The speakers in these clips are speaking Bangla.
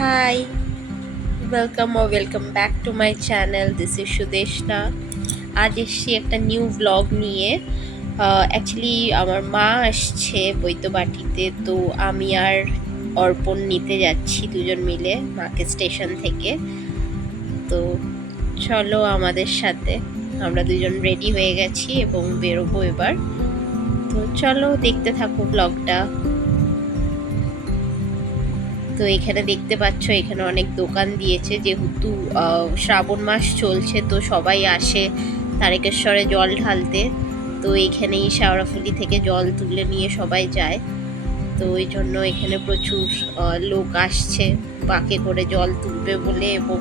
Hi, welcome back to my channel. This is Sudeshna. আজ এসছি একটা নিউ ব্লগ নিয়ে। অ্যাকচুয়ালি আমার মা আসছে বৈদ্যবাটিতে, তো আমি আর অর্পণ নিতে যাচ্ছি দুজন মিলে মাকে স্টেশন থেকে। তো চলো আমাদের সাথে, আমরা দুজন রেডি হয়ে গেছি এবং বেরোবো এবার। তো চলো দেখতে থাকো ব্লগটা। তো এখানে দেখতে পাচ্ছ, এখানে অনেক দোকান দিয়েছে, যেহেতু শ্রাবণ মাস চলছে তো সবাই আসে তারকেশ্বরে জল ঢালতে। তো এখানেই শেওড়াফুলি থেকে জল তুলে নিয়ে সবাই যায়। তো ওই জন্য এখানে প্রচুর লোক আসছে বাঁকে করে জল তুলবে বলে, এবং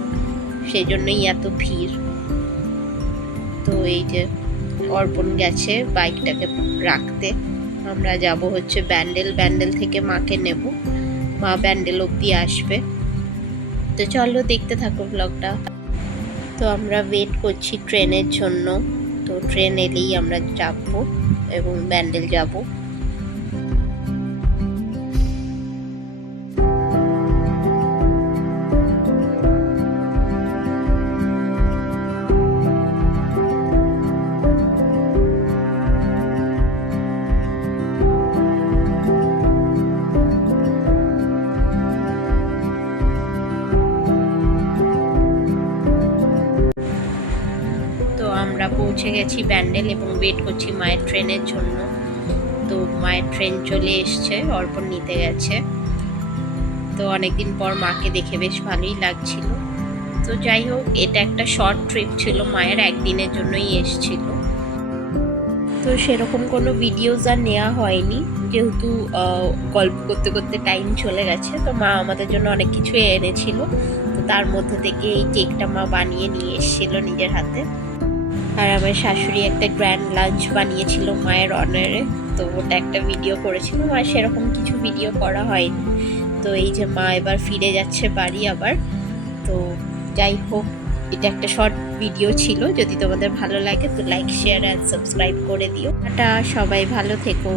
সেই জন্যই এত ভিড়। তো এই যে অর্পণ গেছে বাইকটাকে রাখতে, আমরা যাব হচ্ছে ব্যান্ডেল থেকে মাকে নেব, মা ব্যান্ডেল অব্দি আসবে। তো চলো দেখতে থাকো ব্লগটা। তো আমরা ওয়েট করছি ট্রেনের জন্য, তো ট্রেন এলেই আমরা যাবো এবং ব্যান্ডেল যাব। আমরা পৌঁছে গেছি ব্যান্ডেল এবং ওয়েট করছি মায়ের ট্রেনের জন্য। তো মায়ের ট্রেন চলে এসছে, অর্পণ নিতে গেছে। তো অনেকদিন পর মাকে দেখে বেশ ভালোই লাগছিল। তো যাই হোক, এটা একটা শর্ট ট্রিপ ছিল, মায়ের একদিনের জন্যই এসছিল। তো সেরকম কোনো ভিডিওস আর নেওয়া হয়নি, যেহেতু গল্প করতে করতে টাইম চলে গেছে। তো মা আমাদের জন্য অনেক কিছু এনেছিল, তো তার মধ্যে থেকে এই কেকটা মা বানিয়ে নিয়ে এসেছিল নিজের হাতে। আর আমার শাশুড়ি একটা গ্র্যান্ড লাঞ্চ বানিয়েছিল মায়ের অনারে, তো ওটা একটা ভিডিও করেছিল। আর সেরকম কিছু ভিডিও করা হয়নি। তো এই যে মা এবার ফিরে যাচ্ছে বাড়ি আবার। তো যাই হোক, এটা একটা শর্ট ভিডিও ছিল। যদি তোমাদের ভালো লাগে তো লাইক, শেয়ার অ্যান্ড সাবস্ক্রাইব করে দিও। টাটা, সবাই ভালো থেকো।